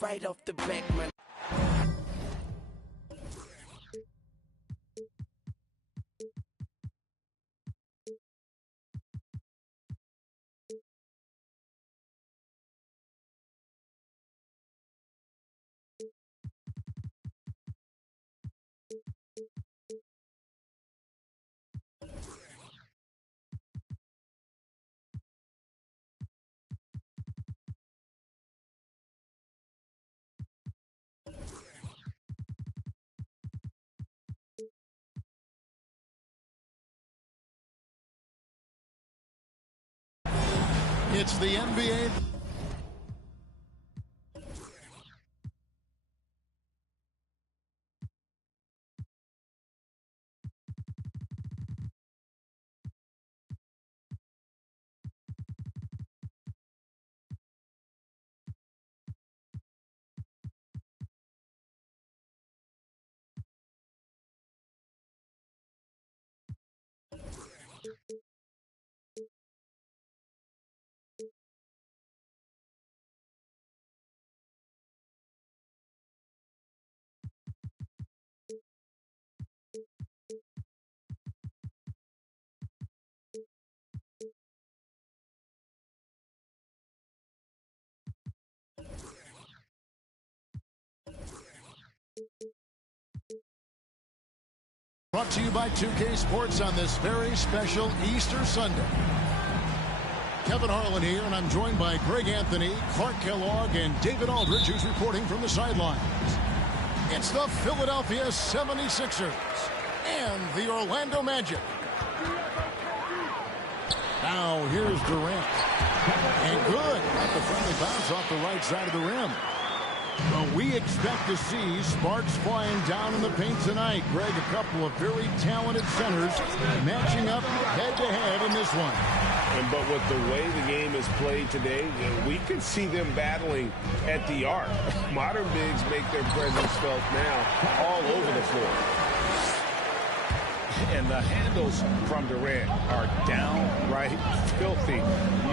right off the back, man. It's the NBA. Brought to you by 2K Sports on this very special Easter Sunday. Kevin Harlan here, and I'm joined by Greg Anthony, Clark Kellogg, and David Aldridge, who's reporting from the sidelines. It's the Philadelphia 76ers and the Orlando Magic. Now here's Durant. And good. Got the friendly bounce off the right side of the rim. Well, we expect to see sparks flying down in the paint tonight. Greg, a couple of very talented centers matching up head-to-head in this one. But with the way the game is played today, we could see them battling at the arc. Modern bigs make their presence felt now all over the floor. And the handles from Durant are downright filthy,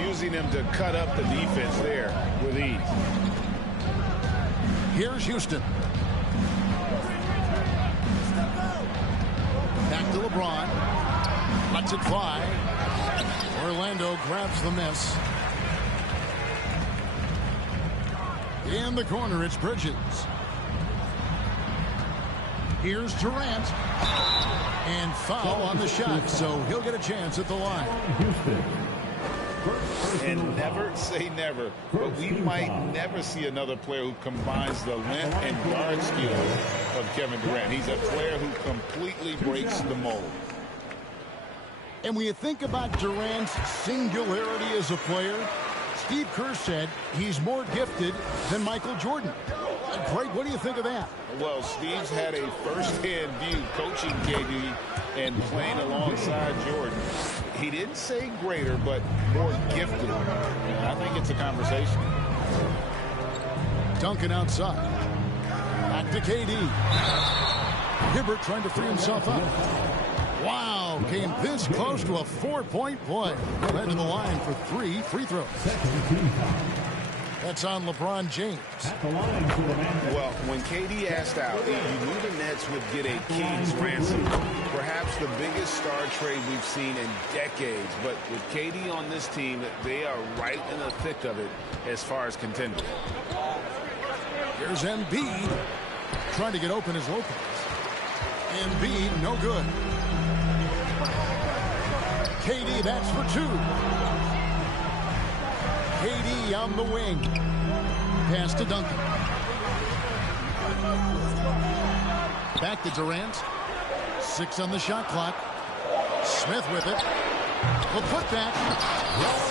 using them to cut up the defense there with ease. Here's Houston. Back to LeBron. Lets it fly. Orlando grabs the miss. In the corner, it's Bridges. Here's Durant. And foul on the shot, so he'll get a chance at the line. And never say never, but we might never see another player who combines the length and guard skills of Kevin Durant. He's a player who completely breaks the mold. And when you think about Durant's singularity as a player, Steve Kerr said he's more gifted than Michael Jordan. Greg, what do you think of that? Well, Steve's had a first-hand view coaching KD and playing alongside Jordan. He didn't say greater, but more gifted. I think it's a conversation. Duncan outside. Back to KD. Hibbert trying to free himself up. Wow, came this close to a 4-point play. Led to the line for 3 free throws. That's on LeBron James. Well, when KD asked out, you knew the Nets would get a king's ransom. Perhaps the biggest star trade we've seen in decades. But with KD on this team, they are right in the thick of it as far as contenders. Here's Embiid trying to get open as Lopez. Embiid, no good. KD, that's for 2. KD on the wing. Pass to Duncan. Back to Durant. 6 on the shot clock. Smith with it. The putback.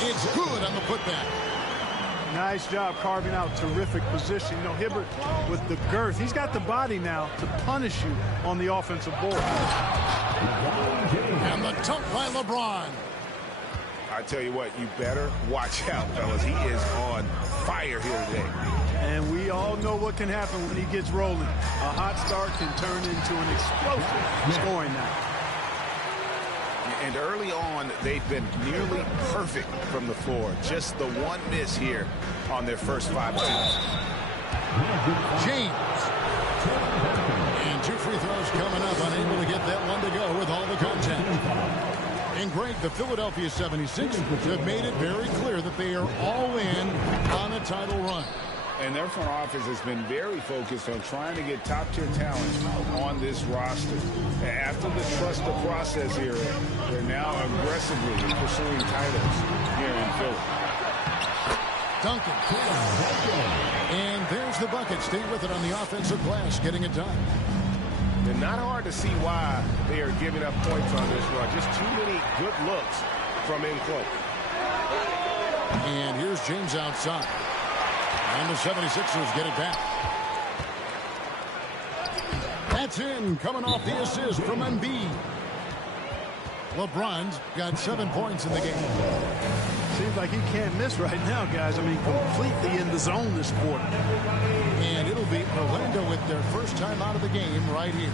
It's good on the putback. Nice job carving out terrific position. You know, Hibbert with the girth. He's got the body now to punish you on the offensive board. And the dunk by LeBron. I tell you what, you better watch out, fellas. He is on fire here today. And we all know what can happen when he gets rolling. A hot start can turn into an explosive scoring night. And early on, they've been nearly perfect from the floor. Just the one miss here on their first 5 attempts. James. And 2 free throws coming up, unable to get that one to go with all the contact. And Greg, the Philadelphia 76ers have made it very clear that they are all in on a title run. And their front office has been very focused on trying to get top-tier talent on this roster. After the trust the process era, they're now aggressively pursuing titles here in Philly. Duncan. And there's the bucket. Stay with it on the offensive glass, getting it done. And not hard to see why they are giving up points on this run. Just too many good looks from in close. And here's James outside. And the 76ers get it back. That's in, coming off the assist from Embiid. LeBron's got 7 points in the game. Seems like he can't miss right now, guys. I mean, completely in the zone this quarter. And it'll be Orlando with their first time out of the game right here.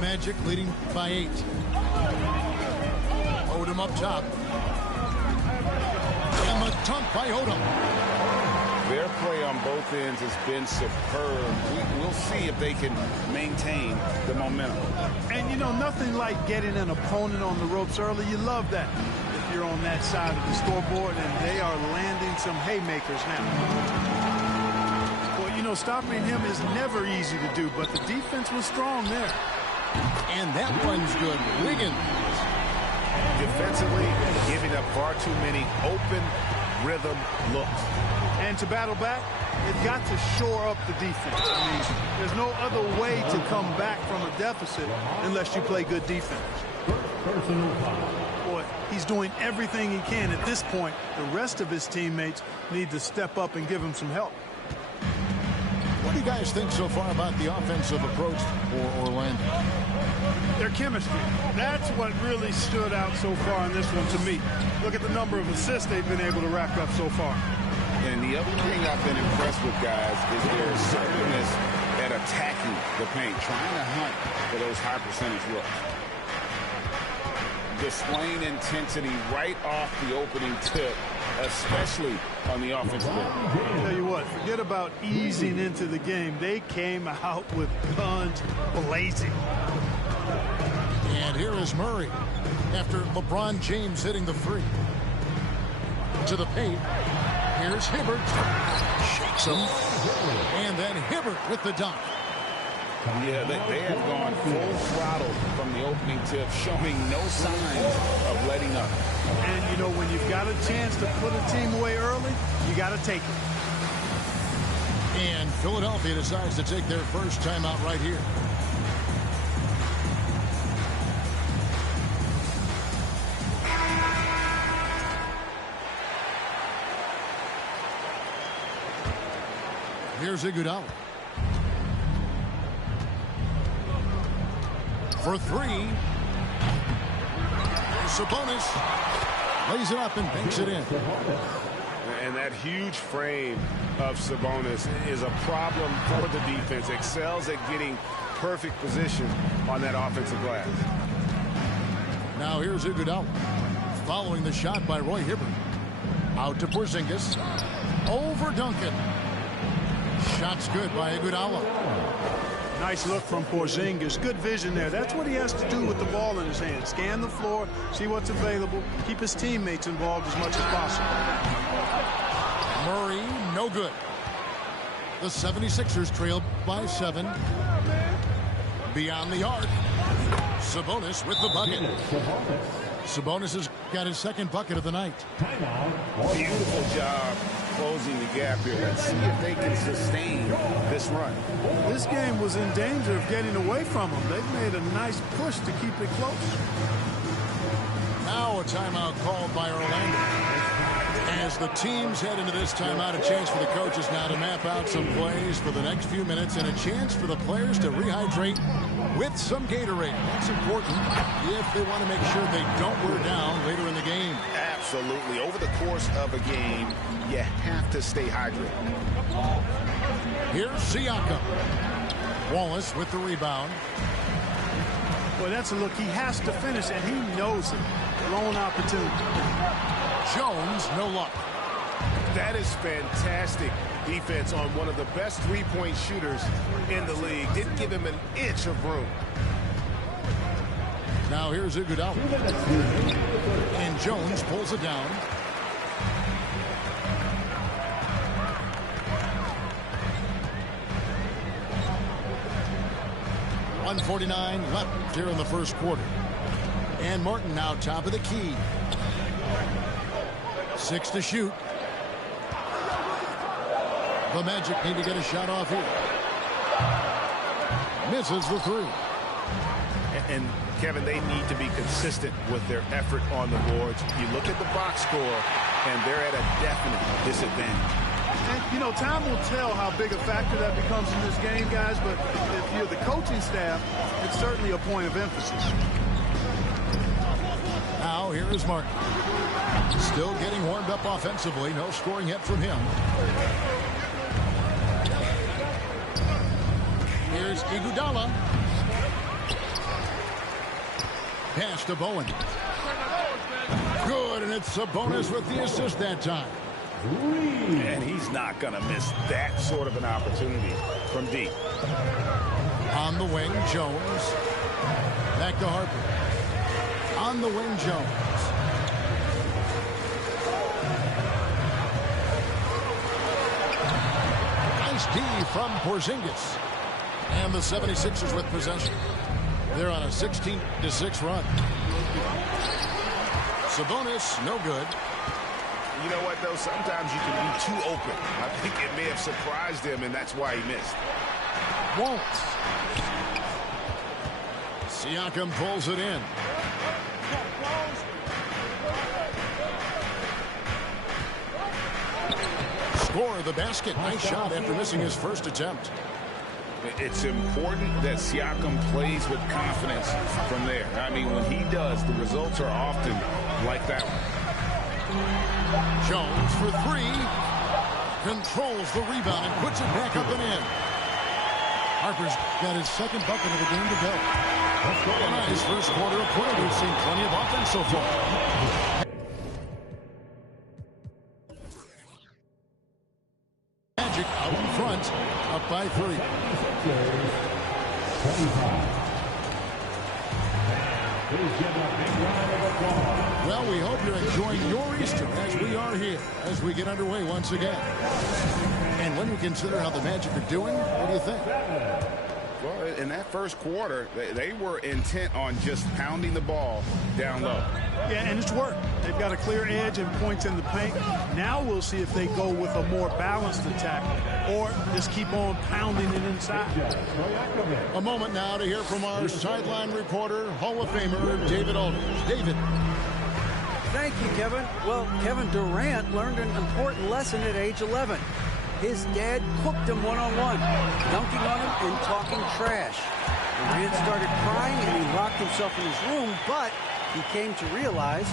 Magic leading by 8. Odom up top. And the dunk by Odom. Their play on both ends has been superb. We'll see if they can maintain the momentum. And, you know, nothing like getting an opponent on the ropes early. You love that if you're on that side of the scoreboard, and they are landing some haymakers now. Well, you know, stopping him is never easy to do, but the defense was strong there. And that one's good. Wiggins. Defensively, giving up far too many open rhythm looks. And to battle back, they've got to shore up the defense. I mean, there's no other way to come back from a deficit unless you play good defense. Boy, he's doing everything he can at this point. The rest of his teammates need to step up and give him some help. What do you guys think so far about the offensive approach for Orlando? Their chemistry. That's what really stood out so far in this one to me. Look at the number of assists they've been able to rack up so far. And the other thing I've been impressed with, guys, is their assertiveness at attacking the paint, trying to hunt for those high percentage looks. Displaying intensity right off the opening tip, especially on the offensive end. I'll tell you what, forget about easing into the game. They came out with guns blazing. And here is Murray after LeBron James hitting the 3. To the paint. Here's Hibbert. Shakes him. And then Hibbert with the dunk. Yeah, they have gone full throttle from the opening tip, showing no signs of letting up. And, you know, when you've got a chance to put a team away early, you got to take it. And Philadelphia decides to take their first timeout right here. Here's Iguodala. For 3. Sabonis lays it up and banks it in. And that huge frame of Sabonis is a problem for the defense. Excels at getting perfect position on that offensive glass. Now here's Iguodala following the shot by Roy Hibbert. Out to Porzingis. Over Duncan. Shot's good by Iguodala. Nice look from Porzingis. Good vision there. That's what he has to do with the ball in his hand. Scan the floor, see what's available, keep his teammates involved as much as possible. Murray, no good. The 76ers trail by 7. Beyond the arc. Sabonis with the bucket. Sabonis has got his second bucket of the night. Beautiful job closing the gap here. Let's see if they can sustain this run. This game was in danger of getting away from them. They've made a nice push to keep it close. Now a timeout called by Orlando. As As the teams head into this timeout, a chance for the coaches now to map out some plays for the next few minutes and a chance for the players to rehydrate with some Gatorade. That's important if they want to make sure they don't wear down later in the game. Absolutely. Over the course of a game, you have to stay hydrated. Here's Siakam. Wallace with the rebound. Well, that's a look. He has to finish, and he knows it. Lone opportunity. Jones, no luck. That is fantastic defense on one of the best three-point shooters in the league. Didn't give him an inch of room. Now here's Iguodala. And Jones pulls it down. .149 left here in the first quarter. And Martin now top of the key. 6 to shoot. The Magic need to get a shot off here. Misses the three. And Kevin, they need to be consistent with their effort on the boards. You look at the box score, and they're at a definite disadvantage. And, you know, time will tell how big a factor that becomes in this game, guys, but if you're the coaching staff, it's certainly a point of emphasis. Now here is Martin. Still getting warmed up offensively. No scoring yet from him. Here's Iguodala. Pass to Bowen. Good, and it's Sabonis with the assist that time. And he's not going to miss that sort of an opportunity from deep. On the wing, Jones. Back to Harper. On the wing, Jones. Nice D from Porzingis. And the 76ers with possession. They're on a 16-6 run. Sabonis, no good. You know what, though? Sometimes you can be too open. I think it may have surprised him, and that's why he missed. Won't. Siakam pulls it in. Score the basket. Nice shot after missing his first attempt. It's important that Siakam plays with confidence from there. I mean, when he does, the results are often like that one. Jones for three. Controls the rebound and puts it back up and in. Harper's got his second bucket of the game to go. Nice first quarter of play. We've seen plenty of offense so far. Magic out in front, up by 3. Well, we hope you're enjoying your Easter as we are here, as we get underway once again. And when you consider how the Magic are doing, what do you think? Well, in that first quarter, they were intent on just pounding the ball down low. Yeah, and it's worked. They've got a clear edge and points in the paint. Now we'll see if they go with a more balanced attack or just keep on pounding it inside. A moment now to hear from our sideline reporter, Hall of Famer David Aldridge. David. Thank you, Kevin. Well, Kevin Durant learned an important lesson at age 11. His dad cooked him one-on-one, dunking on him and talking trash. Durant started crying and he locked himself in his room, but he came to realize,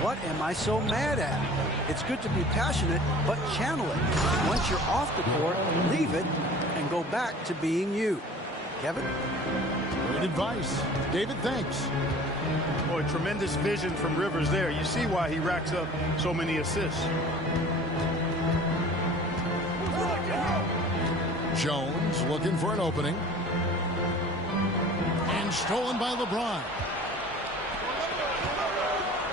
what am I so mad at? It's good to be passionate, but channel it. Once you're off the court, leave it and go back to being you. Kevin? Great advice. David, thanks. Boy, tremendous vision from Rivers there. You see why he racks up so many assists. Jones looking for an opening. And stolen by LeBron.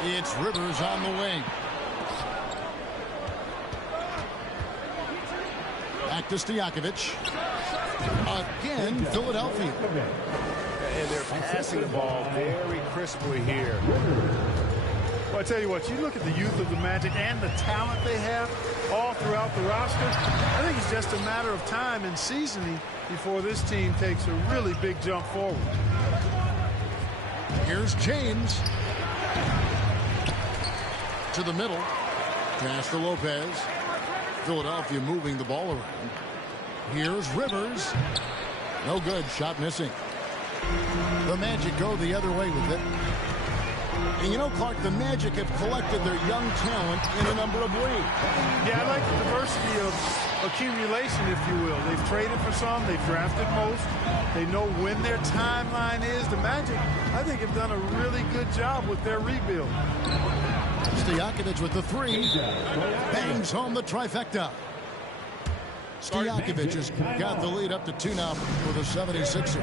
It's Rivers on the wing. Back to Stojakovic. Again, Philadelphia. And they're passing the ball very crisply here. Well, I tell you what, you look at the youth of the Magic and the talent they have all throughout the roster. I think it's just a matter of time and seasoning before this team takes a really big jump forward. Here's James. To the middle. Pass to Lopez. Philadelphia moving the ball around. Here's Rivers. No good. Shot missing. The Magic go the other way with it. And you know, Clark, the Magic have collected their young talent in a number of ways. Yeah, I like the diversity of accumulation, if you will. They've traded for some. They've drafted most. They know when their timeline is. The Magic, I think, have done a really good job with their rebuild. Stojakovic with the three. Bangs home the trifecta. Stojakovic has got the lead up to 2 now for the 76ers.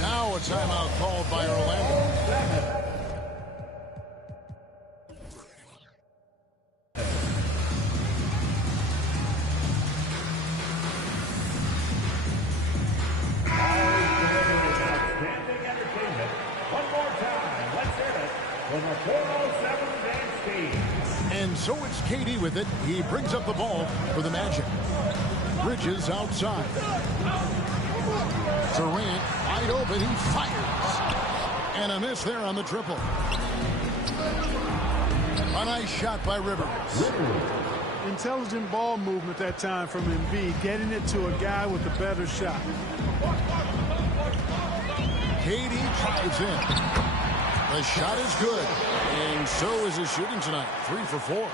Now a timeout called by Orlando. And so it's KD with it. He brings up the ball for the Magic. Bridges outside. Durant wide open. He fires. And a miss there on the triple. A nice shot by Rivers. Intelligent ball movement that time from Embiid, getting it to a guy with a better shot. KD drives in. The shot is good, and so is his shooting tonight. 3 for 4.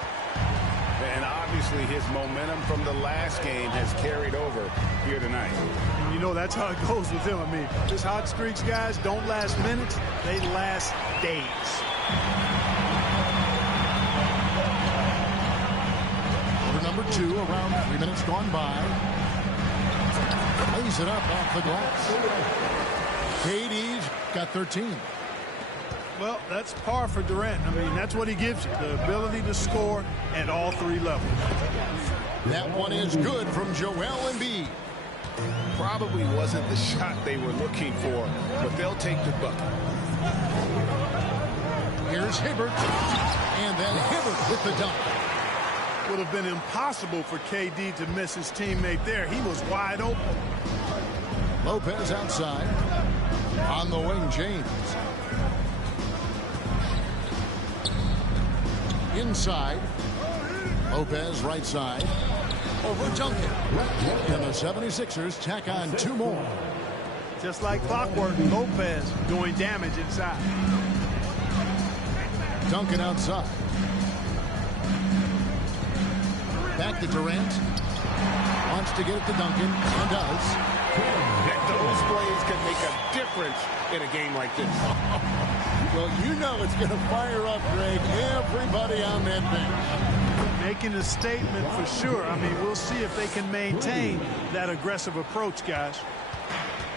And obviously his momentum from the last game has carried over here tonight. And you know that's how it goes with him. I mean, his hot streaks, guys, don't last minutes. They last days. Quarter number 2, around 3 minutes gone by. Lays it up off the glass. KD's got 13. Well, that's par for Durant. I mean, that's what he gives you, the ability to score at all 3 levels. That one is good from Joel Embiid. Probably wasn't the shot they were looking for, but they'll take the bucket. Here's Hibbert, and then Hibbert with the dunk. Would have been impossible for KD to miss his teammate there. He was wide open. Lopez outside. On the wing, James. Inside. Lopez right side. Over Duncan. And the 76ers tack on 2 more. Just like clockwork, Lopez doing damage inside. Duncan outside. Back to Durant. Wants to get it to Duncan, and does. Those plays can make a difference in a game like this. Well, you know it's going to fire up, Greg, everybody on that bench. Making a statement for sure. I mean, we'll see if they can maintain that aggressive approach, guys.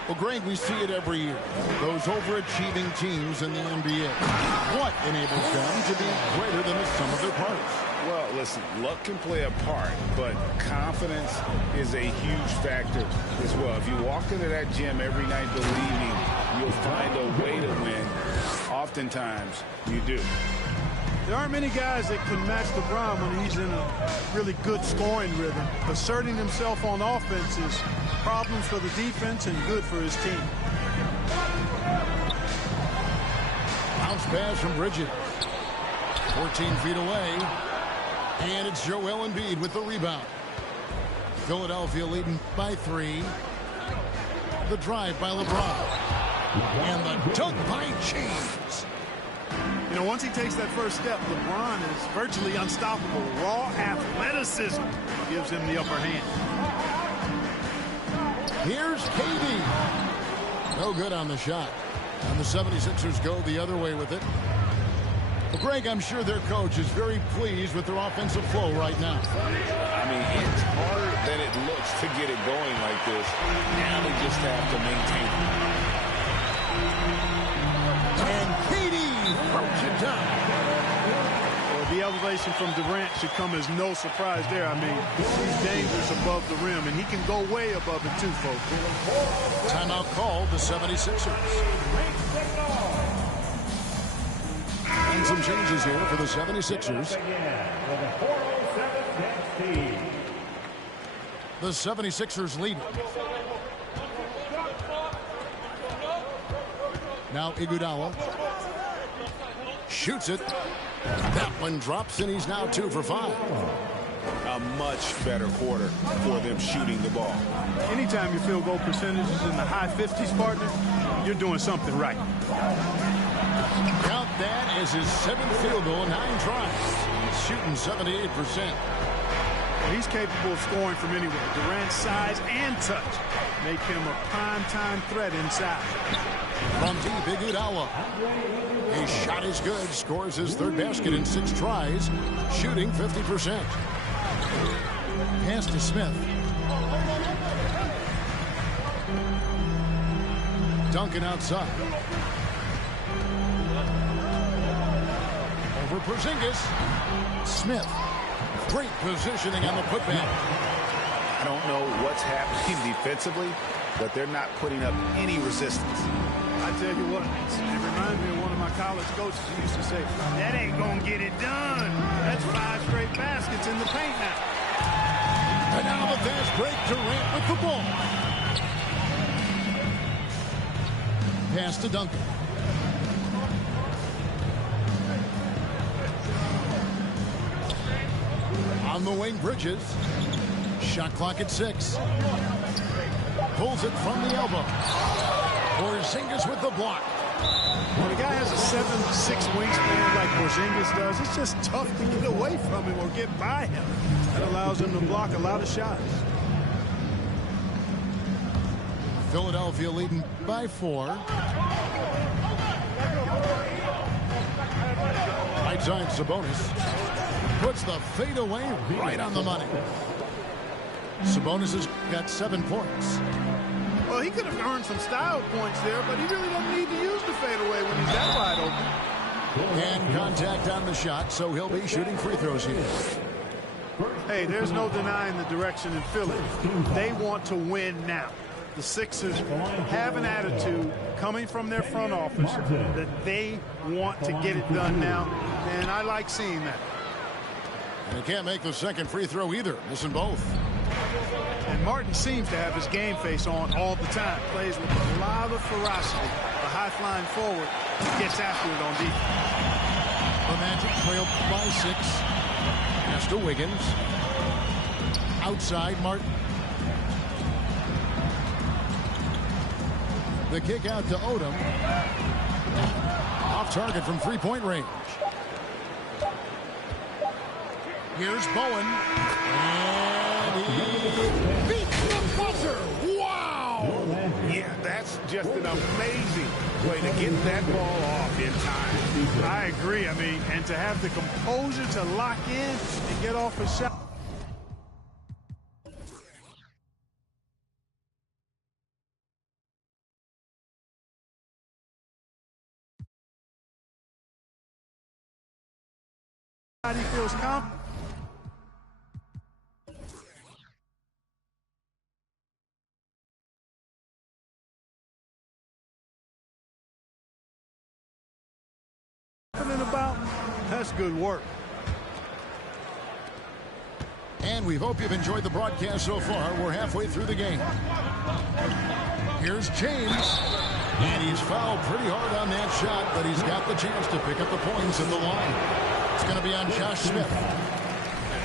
Well, Greg, we see it every year. Those overachieving teams in the NBA. What enables them to be greater than the sum of their parts? Well, listen, luck can play a part, but confidence is a huge factor as well. If you walk into that gym every night believing you'll find a way to win, oftentimes you do. There aren't many guys that can match LeBron when he's in a really good scoring rhythm. Asserting himself on offense is problems for the defense and good for his team. Bounce pass from Bridges. 14 feet away. And it's Joel Embiid with the rebound. Philadelphia leading by 3. The drive by LeBron. And the dunk by James. You know, once he takes that first step, LeBron is virtually unstoppable. Raw athleticism gives him the upper hand. Here's KD. No good on the shot. And the 76ers go the other way with it. Well, Greg, I'm sure their coach is very pleased with their offensive flow right now. I mean, it's harder than it looks to get it going like this. Now they just have to maintain it. And KD throws it down. Well, the elevation from Durant should come as no surprise there. I mean, he's dangerous above the rim, and he can go way above it too, folks. Timeout called the 76ers. And some changes here for the 76ers. The 76ers lead. Now Iguodala shoots it. That one drops, and he's now 2 for 5. A much better quarter for them shooting the ball. Anytime your field goal percentage is in the high 50s, partner, you're doing something right. Count that as his 7th field goal in 9 tries. He's shooting 78%. Well, he's capable of scoring from anywhere. Durant's size and touch make him a prime-time threat inside. From deep, Iguodala. His shot is good. Scores his 3rd basket in 6 tries. Shooting 50%. Pass to Smith. Duncan outside. Over Porzingis. Smith. Great positioning on the putback. I don't know what's happening defensively, but they're not putting up any resistance. I tell you what, it reminds me of one of my college coaches who used to say, that ain't going to get it done. That's 5 straight baskets in the paint now. And now the fast break, Durant with the ball. Pass to Duncan. On the wing, Bridges. Shot clock at 6. Pulls it from the elbow. Porzingis with the block. When a guy has a 7'6" wingspan like Porzingis does, it's just tough to get away from him or get by him. That allows him to block a lot of shots. Philadelphia leading by 4. Right side, Sabonis puts the fadeaway right on the money. Sabonis has got 7 points. Well, he could have earned some style points there, but he really doesn't need to use the fadeaway when he's that wide open. And contact on the shot, so he'll be shooting free throws here. Hey, there's no denying the direction in Philly. They want to win now. The Sixers have an attitude coming from their front office that they want to get it done now, and I like seeing that. And he can't make the second free throw either, missing both. And Martin seems to have his game face on all the time. Plays with a lot of ferocity. A high-flying forward gets after it on defense. The Magic trailed by 6. Pass to Wiggins. Outside, Martin. The kick out to Odom. Off target from 3-point range. Here's Bowen. And he beats the buzzer. Wow! Yeah, that's just an amazing way to get that ball off in time. I agree. I mean, and to have the composure to lock in and get off a shot. He feels confident. About, that's good work. And we hope you've enjoyed the broadcast so far. We're halfway through the game. Here's James. And he's fouled pretty hard on that shot, but he's got the chance to pick up the points in the line. It's going to be on Josh Smith.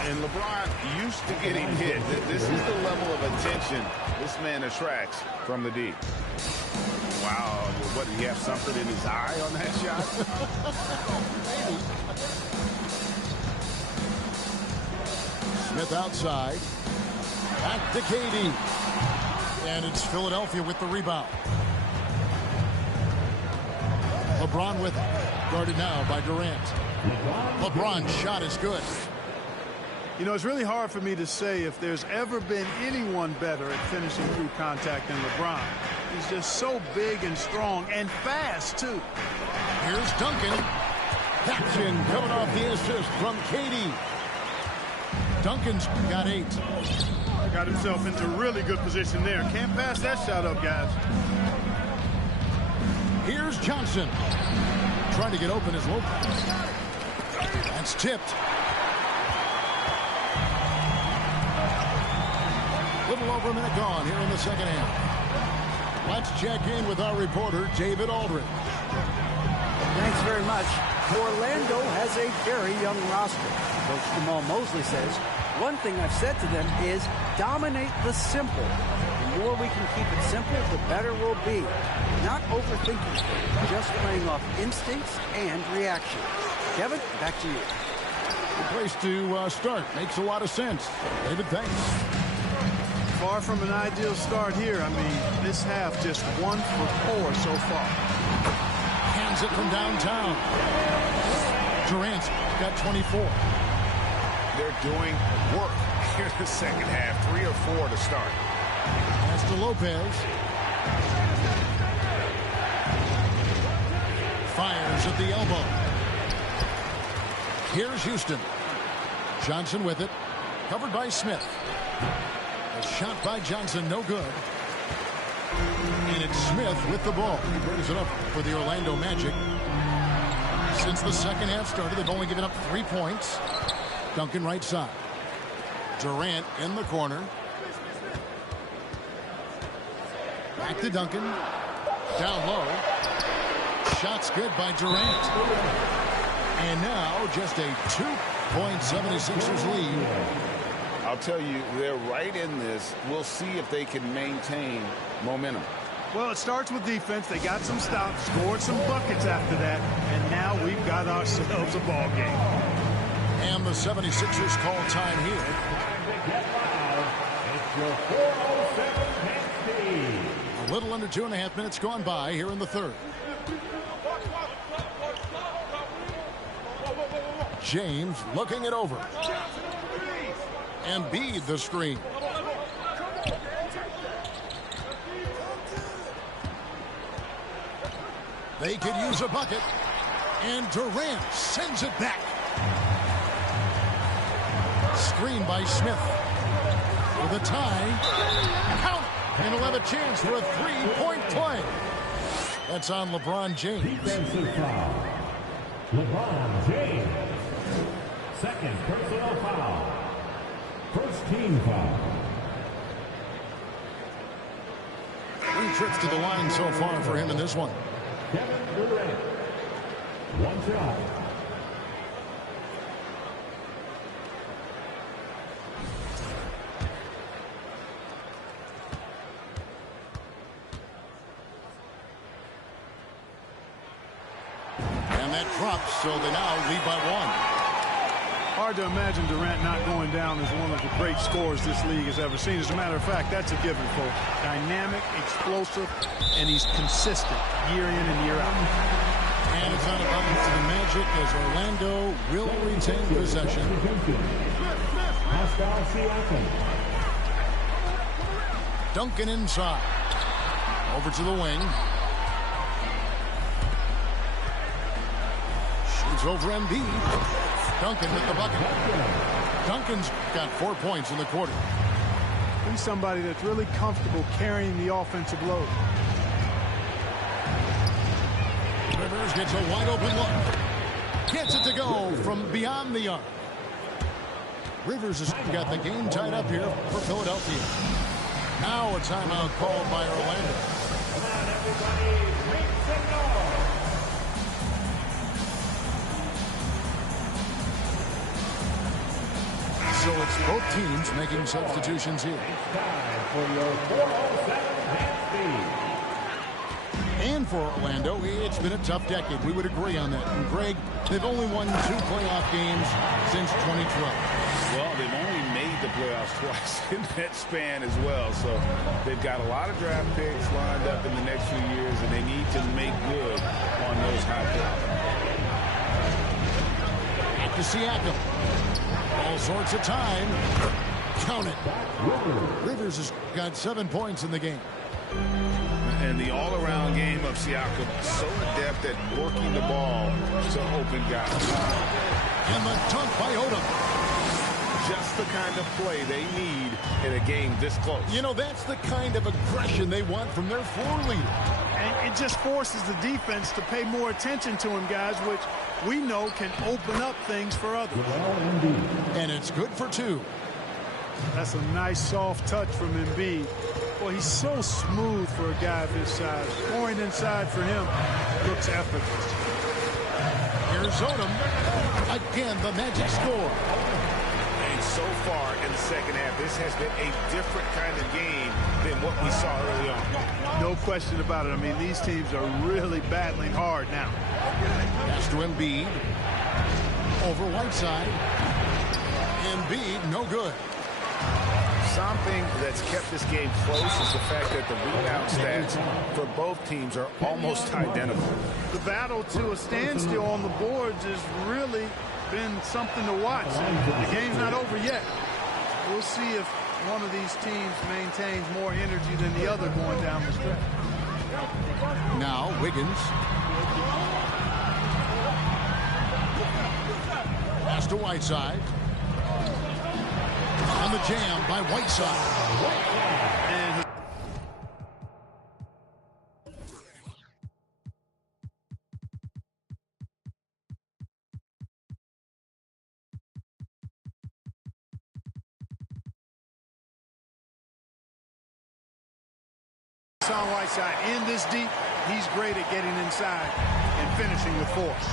And LeBron used to getting hit. This is the level of attention this man attracts from the D. Wow, what, did he have something in his eye on that shot? Smith outside. Back to KD. And it's Philadelphia with the rebound. LeBron with it. Guarded now by Durant. LeBron's shot is good. You know, it's really hard for me to say if there's ever been anyone better at finishing through contact than LeBron. He's just so big and strong and fast, too. Here's Duncan. Action coming off the assist from KD. Duncan's got 8. Got himself into really good position there. Can't pass that shot up, guys. Here's Johnson. Trying to get open as Lopez. That's tipped. Little over a minute gone here in the second half. Let's check in with our reporter, David Aldridge. Thanks very much. Orlando has a very young roster. Coach Jamal Mosley says, one thing I've said to them is dominate the simple. The more we can keep it simple, the better we'll be. Not overthinking things, just playing off instincts and reaction. Kevin, back to you. Good place to start. Makes a lot of sense. David, thanks. Far from an ideal start here. I mean, this half just 1 for 4 so far. Hands it from downtown. Durant's got 24. They're doing work here in the second half. 3 or 4 to start. Pass to Lopez. Fires at the elbow. Here's Houston. Johnson with it. Covered by Smith. A shot by Johnson, no good. And it's Smith with the ball. He brings it up for the Orlando Magic. Since the second half started, they've only given up 3 points. Duncan right side. Durant in the corner. Back to Duncan. Down low. Shots good by Durant. And now just a 2-point 76ers lead. I'll tell you, they're right in this. We'll see if they can maintain momentum. Well, it starts with defense. They got some stops, scored some buckets after that, and now we've got ourselves a ball game. And the 76ers call time here. A little under 2.5 minutes gone by here in the third. James looking it over. Embiid the screen. They could use a bucket. And Durant sends it back. Screen by Smith. With a tie. Count. And he'll have a chance for a 3-point play. That's on LeBron James. Defensive foul. LeBron James. Second personal foul. First team foul. 3 trips to the line so far for him in this one. Kevin Durant. 1 shot. And that drops, so they now lead by 1. Hard to imagine Durant not going down as one of the great scorers this league has ever seen. As a matter of fact, that's a given, folks. Dynamic, explosive, and he's consistent year in and year out. And it's on a button to the Magic as Orlando will retain possession. Pascal Siakam. Duncan inside. Over to the wing. Shoots over Embiid. Duncan with the bucket. Duncan's got 4 points in the quarter. He's somebody that's really comfortable carrying the offensive load. Rivers gets a wide open look. Gets it to go from beyond the arc. Rivers has got the game tied up here for Philadelphia. Now a timeout called by Orlando. Come on, everybody. Make some noise. So it's both teams making substitutions here. It's time for your 407 half And for Orlando, it's been a tough decade. We would agree on that. And Greg, they've only won 2 playoff games since 2012. Well, they've only made the playoffs twice in that span as well. So they've got a lot of draft picks lined up in the next few years, and they need to make good on those high picks. Back to Siakam. All sorts of time. Count it. Rivers has got 7 points in the game. And the all-around game of Siakam, so adept at working the ball to open guys. And the dunk by Odom. Just the kind of play they need in a game this close. You know, that's the kind of aggression they want from their floor leader. And it just forces the defense to pay more attention to him, guys, which we know can open up things for others. And it's good for 2. That's a nice soft touch from Embiid. Boy, he's so smooth for a guy of his size. Scoring inside for him looks effortless. Here's Odom. Again, the Magic score. And so far in the second half, this has been a different kind of game than what we saw early on. No question about it. I mean, these teams are really battling hard now. Pass to Embiid. Over Whiteside. Embiid, no good. Something that's kept this game close is the fact that the rebound stats for both teams are almost identical. The battle to a standstill on the boards has really been something to watch. And the game's not over yet. We'll see if one of these teams maintains more energy than the other going down the stretch. Now Wiggins. Pass to Whiteside. On the jam by Whiteside. And Hassan Whiteside in this deep, he's great at getting inside and finishing with force.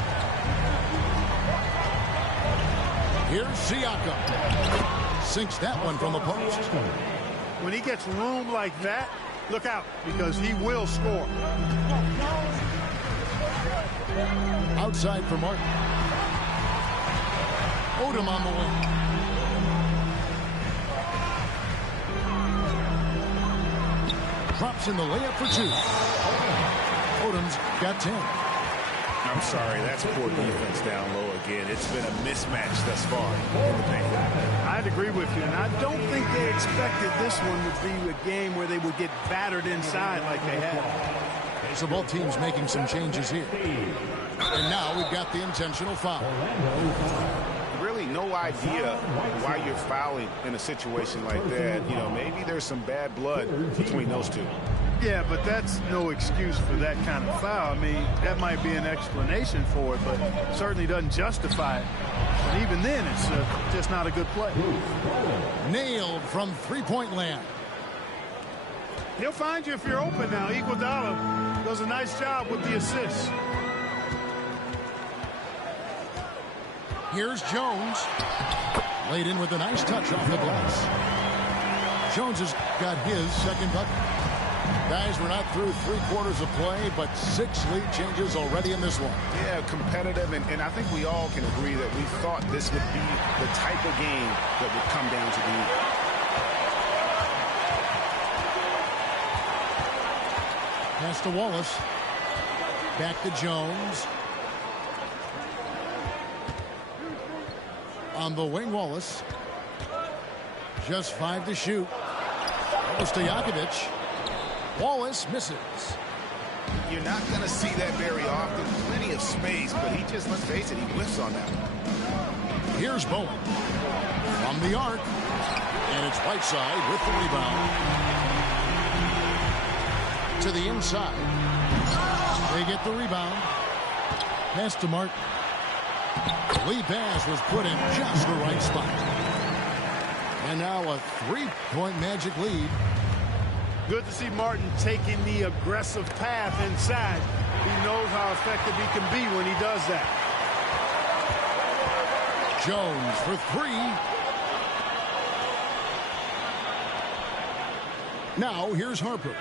Here's Siakam. Sinks that one from the post. When he gets room like that, look out, because he will score. Outside for Martin. Odom on the wing. Drops in the layup for two. Odom's got 10. I'm sorry, that's poor defense down low again. It's been a mismatch thus far in the paint. I'd agree with you, and I don't think they expected this one would be a game where they would get battered inside like they had. So both teams making some changes here. And now we've got the intentional foul. Really no idea why you're fouling in a situation like that. You know, maybe there's some bad blood between those two. Yeah, but that's no excuse for that kind of foul. I mean, that might be an explanation for it, but certainly doesn't justify it. And even then, it's just not a good play. Nailed from three-point land. He'll find you if you're open now. Iguodala does a nice job with the assist. Here's Jones. Laid in with a nice touch off the glass. Jones has got his second bucket. Guys, we're not through 3/4 of play, but 6 lead changes already in this one. Yeah, competitive, and I think we all can agree that we thought this would be the type of game that would come down to the end. Pass to Wallace. Back to Jones. On the wing, Wallace. Just 5 to shoot. That was Stojakovic. Wallace misses. You're not going to see that very often. Plenty of space, but he just, let's face it, he whiffs on that one. Here's Bowen. From the arc. And it's Whiteside with the rebound. To the inside. They get the rebound. Pass to Martin. The lead pass was put in just the right spot. And now a 3-point Magic lead. Good to see Martin taking the aggressive path inside. He knows how effective he can be when he does that. Jones for 3. Now here's Harper.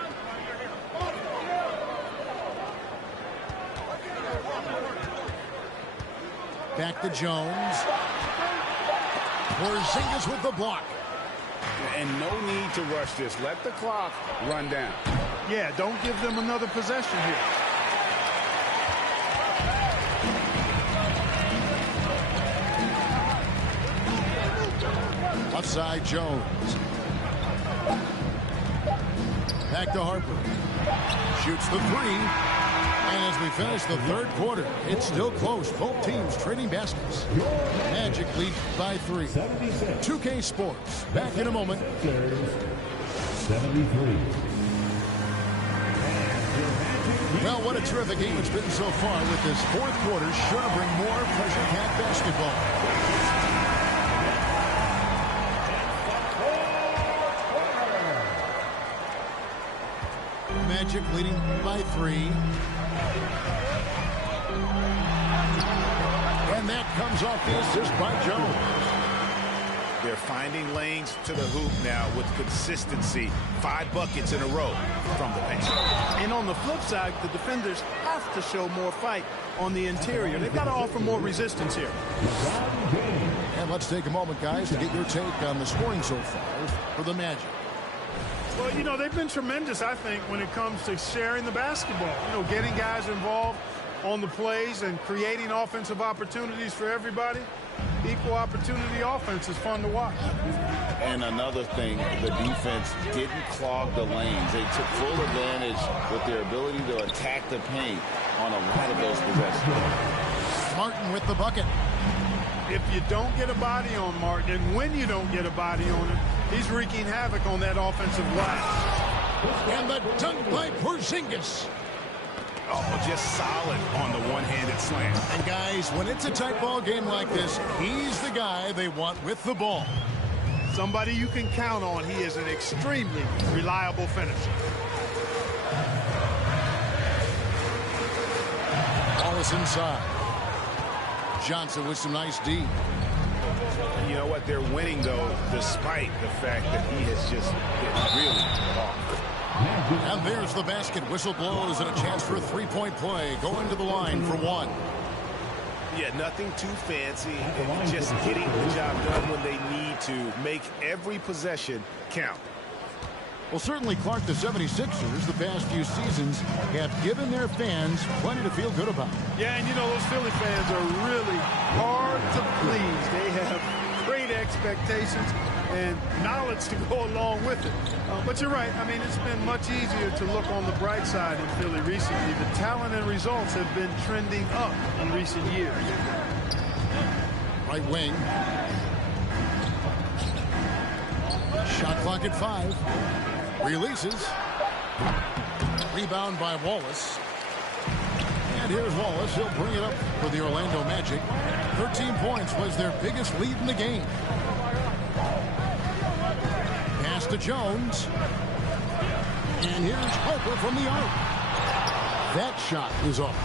Back to Jones. Porzingis with the block. And no need to rush this. Let the clock run down. Yeah, don't give them another possession here. Left side, Jones. Back to Harper. Shoots the 3. And as we finish the 3rd quarter, it's still close. Both teams trading baskets. Magic lead by 3. 2K Sports. Back in a moment. 73. Well, what a terrific game it's been so far with this 4th quarter. Sure to bring more pressure-packed basketball. Magic leading by 3. comes off the assist by Jones. They're finding lanes to the hoop now with consistency. 5 buckets in a row from the paint. And on the flip side, the defenders have to show more fight on the interior. They've got to offer more resistance here. And let's take a moment, guys, to get your take on the scoring so far for the Magic. Well, you know, they've been tremendous, I think, when it comes to sharing the basketball. You know, getting guys involved on the plays and creating offensive opportunities for everybody. Equal opportunity offense is fun to watch. And another thing, the defense didn't clog the lanes. They took full advantage with their ability to attack the paint on a lot of those possessions. Martin with the bucket. If you don't get a body on Martin, and when you don't get a body on him, he's wreaking havoc on that offensive glass. And the dunk by Porzingis. Oh, just solid on the one-handed slam. And guys, when it's a tight ball game like this, he's the guy they want with the ball. Somebody you can count on. He is an extremely reliable finisher. Wallace inside. Johnson with some nice D. You know what? They're winning, though, despite the fact that he has just been really off. And there's the basket. Whistle blows and a chance for a three-point play. Going to the line for one. Yeah, nothing too fancy. Just getting the job done when they need to. Make every possession count. Well, certainly, Clark, the 76ers, the past few seasons, have given their fans plenty to feel good about. Yeah, and you know, those Philly fans are really hard to please. They have great expectations and knowledge to go along with it. But you're right. I mean, it's been much easier to look on the bright side in Philly recently. The talent and results have been trending up in recent years. Right wing. Shot clock at 5. Releases. Rebound by Wallace. And here's Wallace. He'll bring it up for the Orlando Magic. 13 points was their biggest lead in the game. Pass to Jones. And here's Harper from the arc. That shot is off.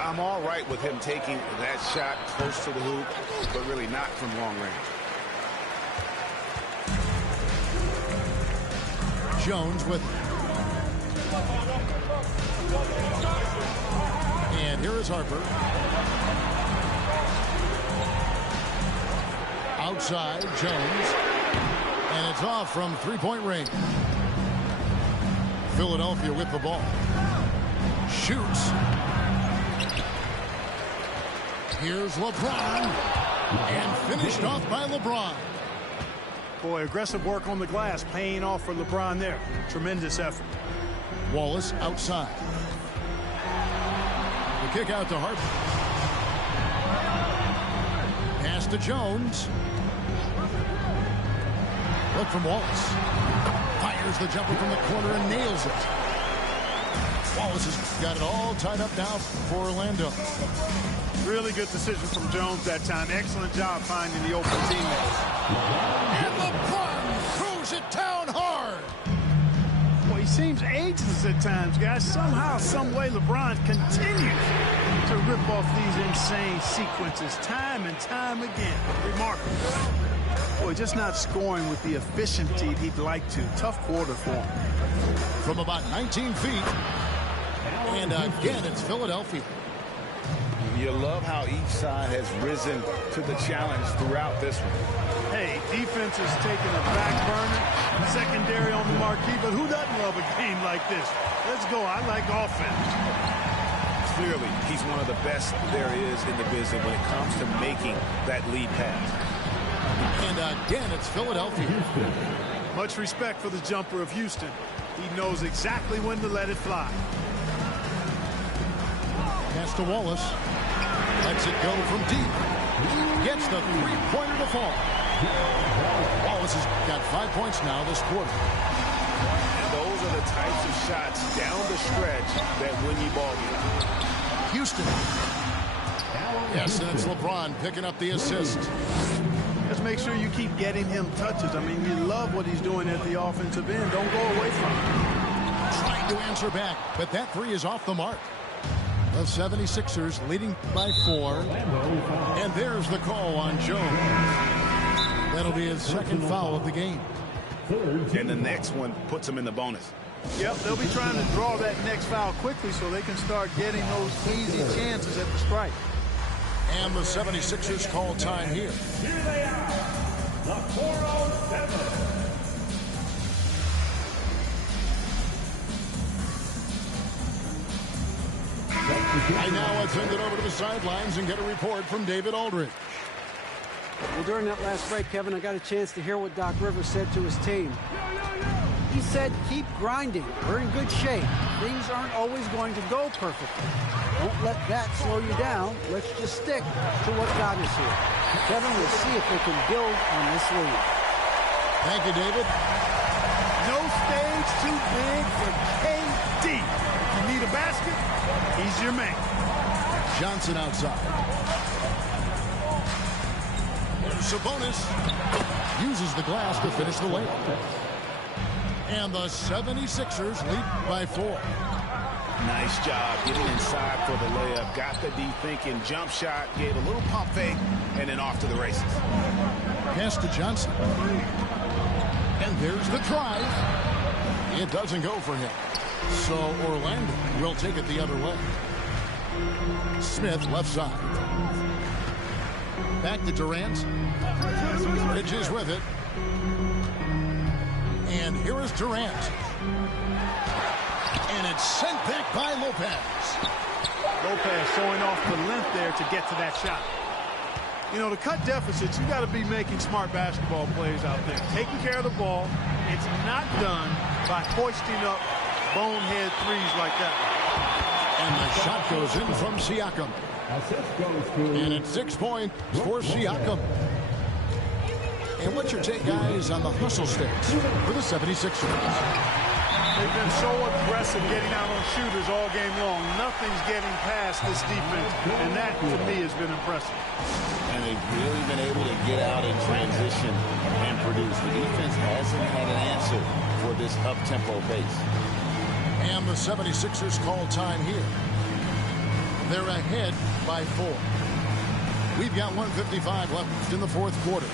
I'm all right with him taking that shot close to the hoop, but really not from long range. Jones with it. And here is Harper. Outside, Jones. And it's off from three-point range. Philadelphia with the ball. Shoots. Here's LeBron. And finished off by LeBron. Boy, aggressive work on the glass, paying off for LeBron there. Tremendous effort. Wallace outside. The kick out to Harper. Pass to Jones. Look from Wallace. Fires the jumper from the corner and nails it. Wallace has got it all tied up now for Orlando. Really good decision from Jones that time. Excellent job finding the open teammates. And LeBron throws it down hard. Well, he seems ageless at times, guys. Somehow, some way, LeBron continues to rip off these insane sequences time and time again. Remarkable. Boy, just not scoring with the efficiency he'd like to. Tough quarter for him. From about 19 feet. And again, it's Philadelphia. You love how each side has risen to the challenge throughout this one. Hey, defense is taking a back burner, secondary on the marquee, but who doesn't love a game like this? Let's go. I like offense. Clearly, he's one of the best there is in the business when it comes to making that lead pass. And again, it's Philadelphia. Much respect for the jumper of Houston. He knows exactly when to let it fly. Pass to Wallace. Lets it go from deep. Gets the three-pointer to fall. Wallace has got 5 points now this quarter. And those are the types of shots down the stretch that win you ball games. Houston. Yes, and it's LeBron picking up the assist. Just make sure you keep getting him touches. I mean, you love what he's doing at the offensive end. Don't go away from him. Trying to answer back, but that three is off the mark. The 76ers leading by 4. And there's the call on Jones. That'll be his second foul of the game. And the next one puts him in the bonus. Yep, they'll be trying to draw that next foul quickly so they can start getting those easy chances at the strike. And the 76ers call time here. Here they are, the 407. And now let's send it over to the sidelines and get a report from David Aldridge. Well, during that last break, Kevin, I got a chance to hear what Doc Rivers said to his team. He said, keep grinding. We're in good shape. Things aren't always going to go perfectly. Don't let that slow you down. Let's just stick to what got us here. Kevin, we'll see if they can build on this lead. Thank you, David. No stage too big for KD. If you need a basket, he's your man. Johnson outside. Sabonis uses the glass to finish the layup. And the 76ers lead by 4. Nice job getting inside for the layup. Got the D thinking, jump shot, gave a little pump fake, and then off to the races. Pass to Johnson. And there's the drive. It doesn't go for him. So Orlando will take it the other way. Smith left side. Back to Durant. Bridges with it. And here is Durant. And it's sent back by Lopez. Lopez showing off the length there to get to that shot. You know, to cut deficits, you got to be making smart basketball plays out there. Taking care of the ball. It's not done by hoisting up bonehead threes like that. And the shot goes in from Siakam. And it's 6 points for Siakam. And what's your take, guys, on the hustle stakes for the 76ers? They've been so aggressive getting out on shooters all game long. Nothing's getting past this defense, and that, to me, has been impressive. And they've really been able to get out in transition and produce. The defense hasn't had an answer for this up-tempo pace. And the 76ers call time here. They're ahead by 4. We've got 1:55 left in the fourth quarter.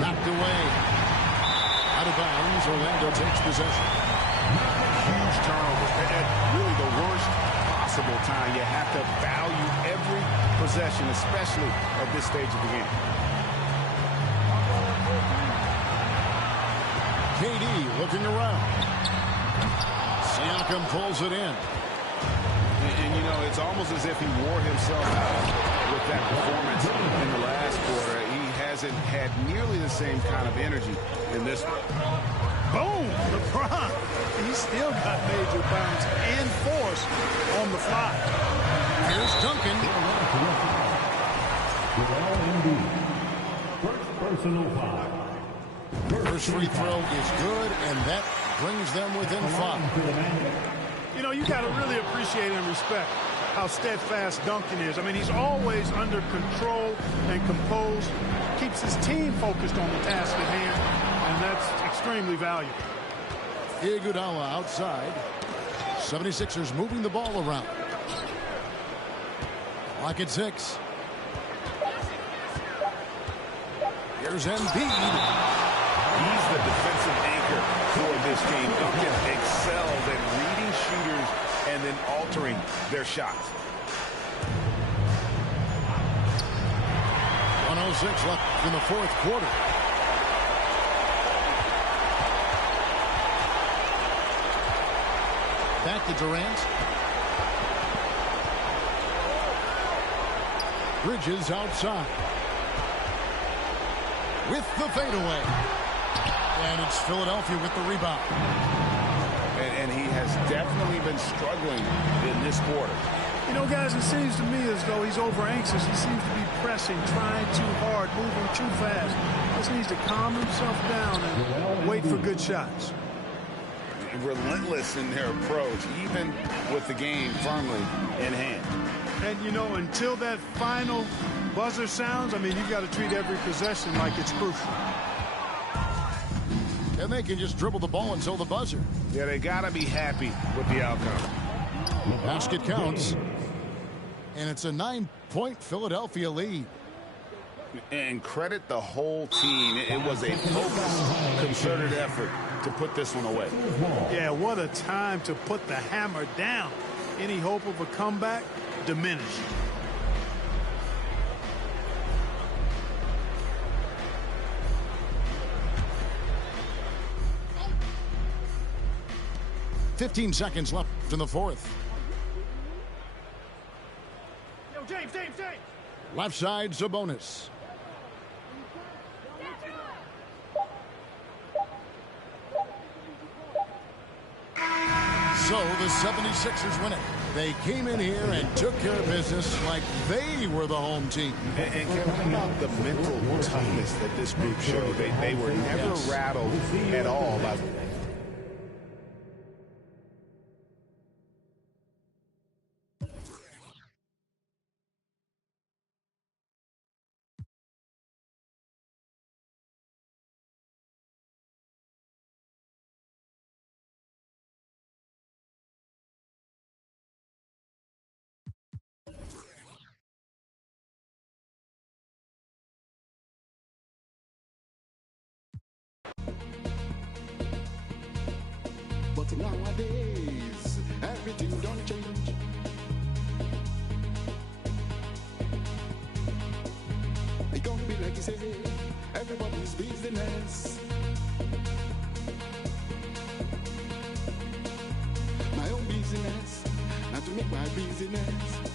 Knocked away. Out of bounds. Orlando takes possession. Huge turnover. At really the worst possible time. You have to value every possession, especially at this stage of the game. KD looking around. Siakam pulls it in. And, you know, it's almost as if he wore himself out with that performance in the last quarter. He hasn't had nearly the same kind of energy in this one. Boom! LeBron. He's still got major bounce and force on the fly. Here's Duncan. First personal foul. First free throw is good, and that brings them within 5. You know, you got to really appreciate and respect how steadfast Duncan is. I mean, he's always under control and composed, keeps his team focused on the task at hand, and that's extremely valuable. Iguodala outside. 76ers moving the ball around. Lock at 6. Here's Embiid. He's the defensive anchor for this team. Duncan excels at reading shooters and then altering their shots. 1:06 left in the fourth quarter. Back to Durant. Bridges outside. With the fadeaway. And it's Philadelphia with the rebound. And he has definitely been struggling in this quarter. You know, guys, it seems to me as though he's over-anxious. He seems to be pressing, trying too hard, moving too fast. Just needs to calm himself down and wait for good shots. Relentless in their approach, even with the game firmly in hand. And, you know, until that final buzzer sounds, I mean, you've got to treat every possession like it's crucial. And they can just dribble the ball until the buzzer. Yeah, they got to be happy with the outcome. Basket counts. And it's a 9-point Philadelphia lead. And credit the whole team. It was a focused, concerted effort to put this one away. Yeah, what a time to put the hammer down. Any hope of a comeback diminished. .15 seconds left in the fourth. Yo, James. Left side, Sabonis. So the 76ers win it. They came in here and took care of business like they were the home team. And Kevin, how about the mental toughness that this group showed? They were never rattled at all by... But nowadays, everything don't change. It can't be like you say, everybody's business. My own business, not to make my business.